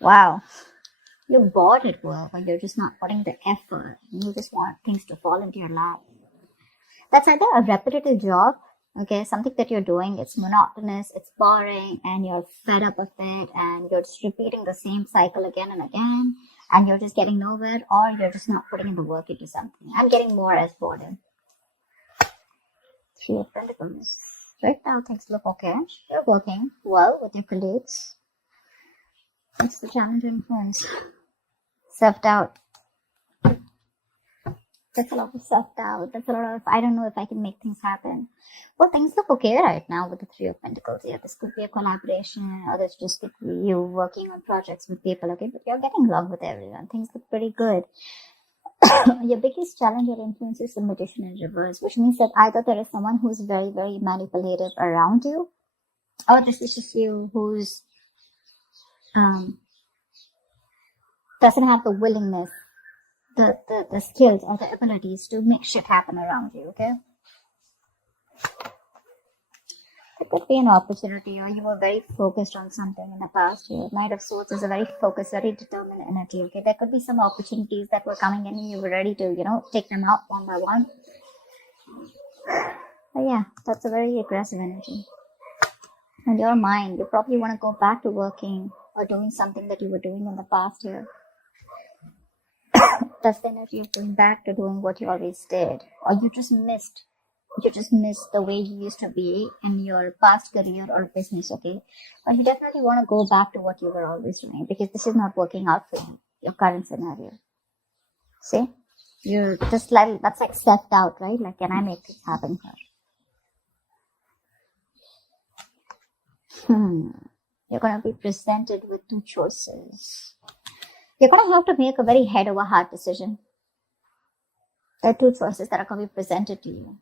Wow. You're bored at work or you're just not putting the effort. You just want things to fall into your lap. That's either a repetitive job, okay, something that you're doing, it's monotonous, it's boring, and you're fed up of it, and you're just repeating the same cycle again and again, and you're just getting nowhere, or you're just not putting in the work into something. I'm getting more as boredom. Three of Pentacles. Right now, things look okay. You're working well with your colleagues. What's the challenge and influence? Self-doubt. That's a lot of self-doubt. That's a lot of, I don't know if I can make things happen. Well, things look okay right now with the Three of Pentacles. Yeah, this could be a collaboration, or this just could be you working on projects with people, okay? But you're getting along with everyone. Things look pretty good. Your biggest challenge or influence is the Magician in reverse, which means that either there is someone who's very, very manipulative around you, or this is just you who's doesn't have the willingness, the skills or the abilities to make shit happen around you, okay? It could be an opportunity, or you were very focused on something in the past year. Knight of Swords is a very focused, very determined energy, okay? There could be some opportunities that were coming in and you were ready to, take them out one by one. But yeah, that's a very aggressive energy. And your mind, you probably want to go back to working or doing something that you were doing in the past year. That's the energy of going back to doing what you always did. Or you just missed the way you used to be in your past career or business, okay? But you definitely want to go back to what you were always doing, because this is not working out for you, your current scenario. See? You're just like, that's like self-doubt, right? Like, can I make this happen here? You're going to be presented with two choices. You're going to have to make a very head over heart decision. There are two choices that are going to be presented to you.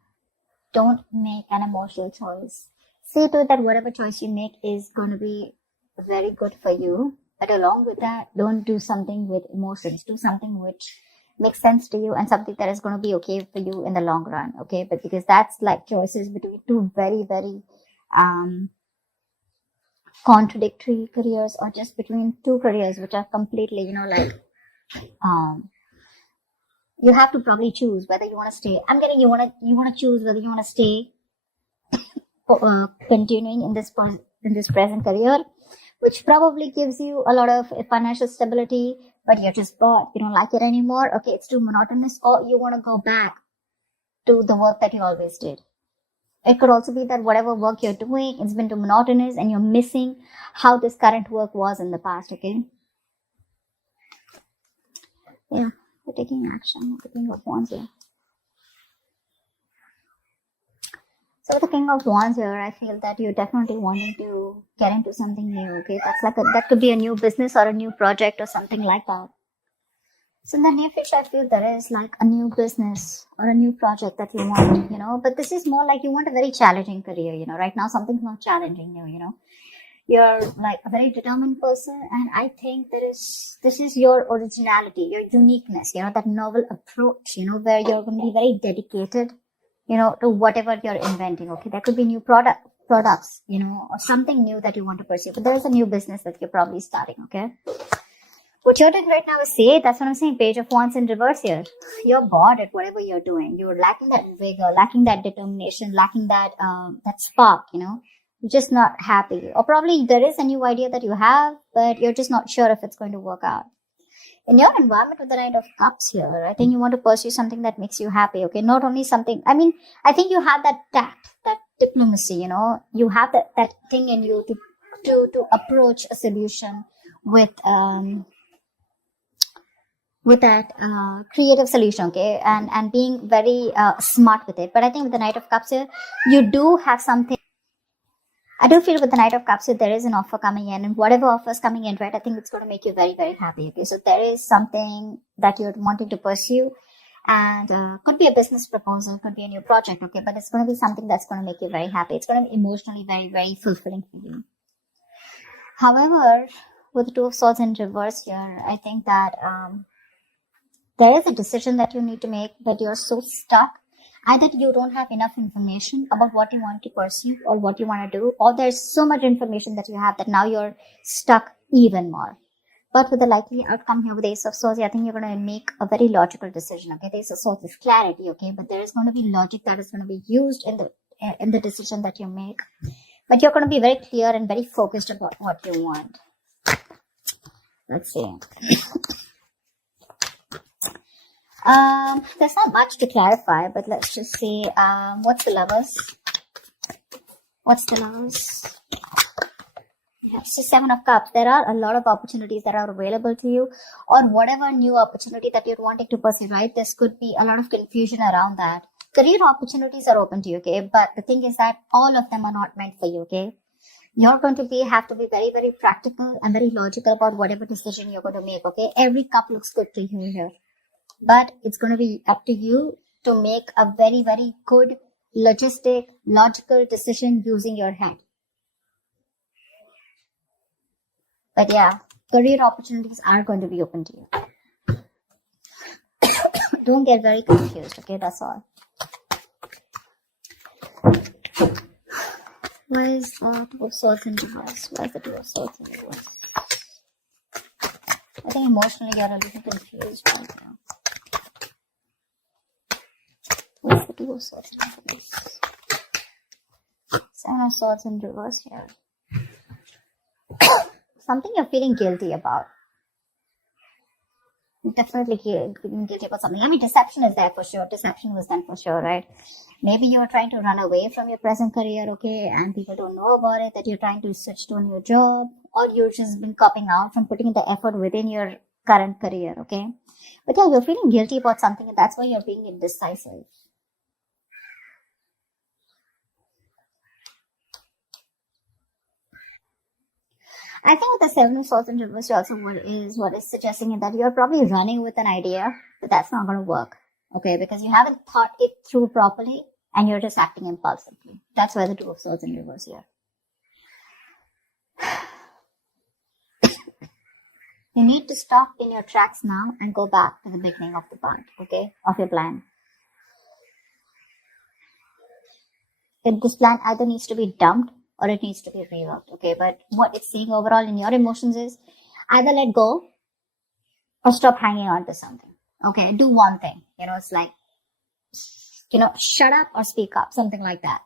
Don't make an emotional choice. See to it that whatever choice you make is going to be very good for you. But along with that, don't do something with emotions. Do something which makes sense to you and something that is going to be okay for you in the long run. Okay, but because that's like choices between two very, very contradictory careers, or just between two careers which are completely, you have to probably choose whether you want to stay. You want to choose whether you want to stay continuing in this present career, which probably gives you a lot of financial stability, but you're just bored. You don't like it anymore. Okay, it's too monotonous, or you want to go back to the work that you always did. It could also be that whatever work you're doing, it's been too monotonous and you're missing how this current work was in the past, okay? Yeah, we're taking action. The King of Wands here. So with the King of Wands here, I feel that you're definitely wanting to get into something new, okay? That could be a new business or a new project or something like that. So in the near future, I feel there is like a new business or a new project that you want, but this is more like you want a very challenging career, right now something's not challenging you, You're like a very determined person, and I think this is your originality, your uniqueness, that novel approach, where you're going to be very dedicated, to whatever you're inventing, okay? There could be new products, or something new that you want to pursue, but there's a new business that you're probably starting, okay? What you're doing right now is that's what I'm saying, Page of Wands in reverse here. You're bored at whatever you're doing. You're lacking that vigor, lacking that determination, lacking that spark, You're just not happy. Or probably there is a new idea that you have, but you're just not sure if it's going to work out. In your environment with the Knight of Cups here, I think you want to pursue something that makes you happy, okay? Not only something, I think you have that tact, that diplomacy, You have that thing in you to approach a solution with that creative solution, okay, and being very smart with it. But I think with the Knight of Cups here, you do have something. I do feel with the Knight of Cups here, there is an offer coming in, and whatever offer is coming in, right, I think it's going to make you very, very happy, okay? So there is something that you're wanting to pursue, and could be a business proposal, could be a new project, okay, but it's going to be something that's going to make you very happy. It's going to be emotionally very, very fulfilling for you. However, with the Two of Swords in reverse here, I think that there is a decision that you need to make, but you're so stuck. Either you don't have enough information about what you want to pursue or what you want to do, or there's so much information that you have that now you're stuck even more. But with the likely outcome here with the Ace of Swords, I think you're going to make a very logical decision. Okay, the Ace of Swords is clarity. Okay, but there is going to be logic that is going to be used in the decision that you make. But you're going to be very clear and very focused about what you want. Let's see. There's not much to clarify, but let's just see. What's the Lovers? What's the Lovers? It's just Seven of Cups. There are a lot of opportunities that are available to you, or whatever new opportunity that you're wanting to pursue, right? This could be a lot of confusion around that. Career opportunities are open to you, okay? But the thing is that all of them are not meant for you, okay? You're going to have to be very, very practical and very logical about whatever decision you're going to make, okay? Every cup looks good to you here. But it's going to be up to you to make a very, very good, logical decision using your head. But yeah, career opportunities are going to be open to you. Don't get very confused, okay? That's all. Why is the Two of Swords in reverse? Why is the Two of Swords in reverse? I think emotionally you're a little confused right now. What's the Two of Swords in reverse? Seven of Swords in reverse here. Something you're feeling guilty about. Definitely feeling guilty about something. I mean, deception is there for sure. Deception was done for sure, right? Maybe you're trying to run away from your present career, okay, and people don't know about it, that you're trying to switch to a new job, or you've just been copping out from putting the effort within your current career, okay? But yeah, you're feeling guilty about something, and that's why you're being indecisive. I think with the Seven of Swords in reverse also what is suggesting is that you're probably running with an idea, but that's not going to work. Okay, because you haven't thought it through properly and you're just acting impulsively. That's why the Two of Swords in reverse here. You need to stop in your tracks now and go back to the beginning of the part, okay, of your plan. This plan either needs to be dumped or it needs to be reworked, okay? But what it's saying overall in your emotions is either let go or stop hanging on to something, okay? Do one thing, it's like, shut up or speak up, something like that.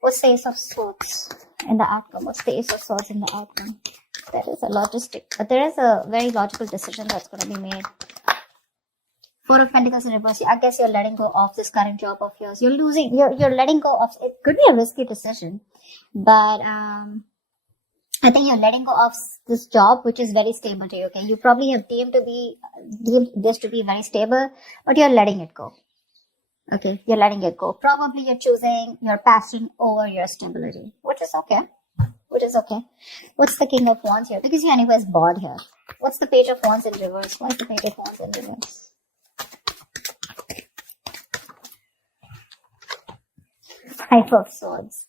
What's the Ace of Swords in the outcome? What's the Ace of Swords in the outcome? There is a very logical decision that's going to be made. Four of Pentacles in reverse. I guess you're letting go of this current job of yours. You're letting go of, it could be a risky decision, but I think you're letting go of this job, which is very stable to you, okay? You probably have deemed this to be very stable, but you're letting it go. Okay, you're letting it go. Probably you're choosing your passion over your stability, which is okay. What's the King of Wands here? Because you're anyways bored here. What's the Page of Wands in reverse? What's the Page of Wands in reverse? Five of Swords.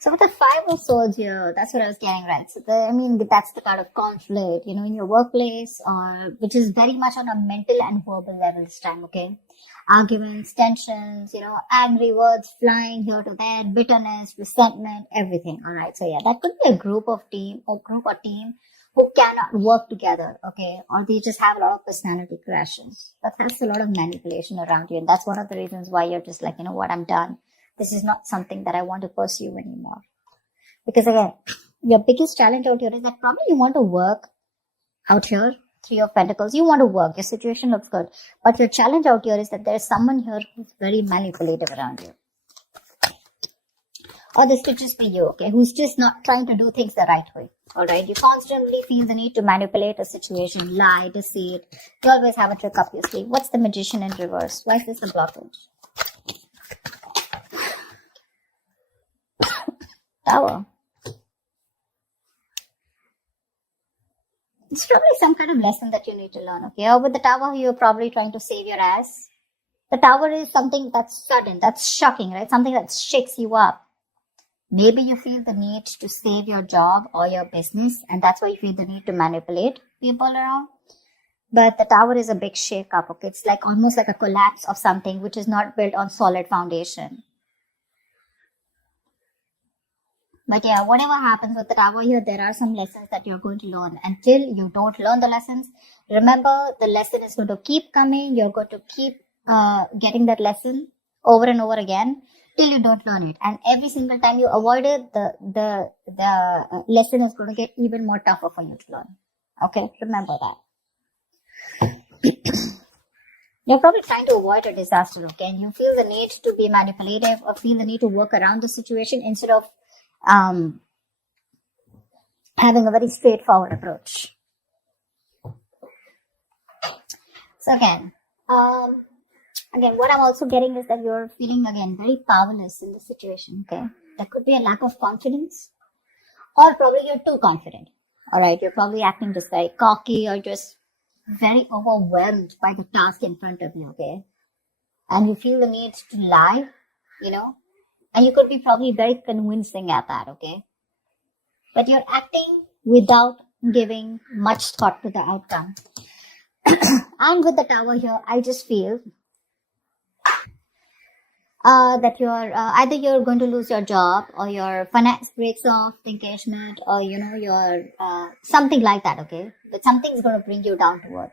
So with the Five of Swords here, that's what I was getting, right? So that's the kind of conflict, in your workplace, or which is very much on a mental and verbal level this time, okay? Arguments, tensions, angry words flying here to there, bitterness, resentment, everything, alright? So yeah, that could be a group or team who cannot work together, okay? Or they just have a lot of personality crashes. That's a lot of manipulation around you, and that's one of the reasons why you're just like, what, I'm done. This is not something that I want to pursue anymore. Because again, your biggest challenge out here is that probably you want to work out here. Three of Pentacles, you want to work. Your situation looks good. But your challenge out here is that there's someone here who's very manipulative around you. Or this could just be you, okay? Who's just not trying to do things the right way. Alright? You constantly feel the need to manipulate a situation, lie, deceit. You always have a trick up your sleeve. What's the Magician in reverse? Why is this a blockage? Tower. It's probably some kind of lesson that you need to learn, okay? Or with the Tower, you're probably trying to save your ass. The Tower is something that's sudden, that's shocking, right? Something that shakes you up. Maybe you feel the need to save your job or your business, and that's why you feel the need to manipulate people around. But the Tower is a big shake-up, okay? It's like almost like a collapse of something which is not built on solid foundation. But yeah, whatever happens with the Tower here, there are some lessons that you're going to learn. Until you don't learn the lessons, remember the lesson is going to keep coming. You're going to keep getting that lesson over and over again till you don't learn it. And every single time you avoid it, the lesson is going to get even more tougher for you to learn. Okay, remember that. You're probably trying to avoid a disaster, okay? And you feel the need to be manipulative or feel the need to work around the situation instead of having a very straightforward approach. So again, what I'm also getting is that you're feeling again very powerless in this situation, okay? There could be a lack of confidence, or probably you're too confident. All right, you're probably acting just very cocky or just very overwhelmed by the task in front of you, okay? And you feel the need to lie, and you could be probably very convincing at that, okay? But you're acting without giving much thought to the outcome. And with the Tower here, I just feel that you're either you're going to lose your job, or your finance breaks off, the engagement, or your something like that, okay? But something's going to bring you down to earth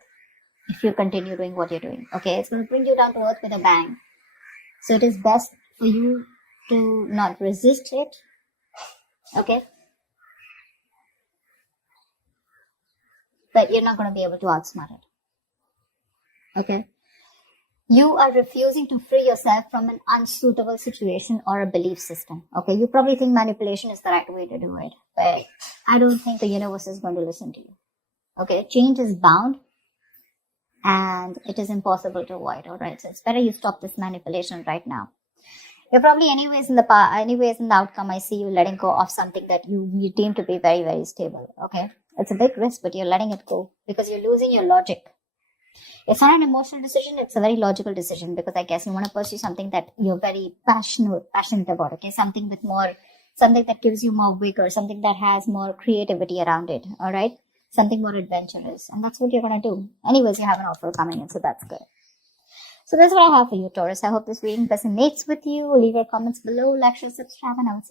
if you continue doing what you're doing, okay? It's going to bring you down to earth with a bang. So it is best for you to not resist it, okay? But you're not going to be able to outsmart it, okay? You are refusing to free yourself from an unsuitable situation or a belief system, okay? You probably think manipulation is the right way to do it, but I don't think the universe is going to listen to you, okay? Change is bound, and it is impossible to avoid, all right? So it's better you stop this manipulation right now. You're probably anyways in the outcome, I see you letting go of something that you deem to be very, very stable, okay? It's a big risk, but you're letting it go because you're losing your logic. It's not an emotional decision, it's a very logical decision, because I guess you want to pursue something that you're very passionate about, okay? Something that gives you more vigor, something that has more creativity around it, all right? Something more adventurous, and that's what you're going to do. Anyways, you have an offer coming in, so that's good. So that's what I have for you, Taurus. I hope this reading resonates with you. Leave your comments below, like, share, subscribe, and I will see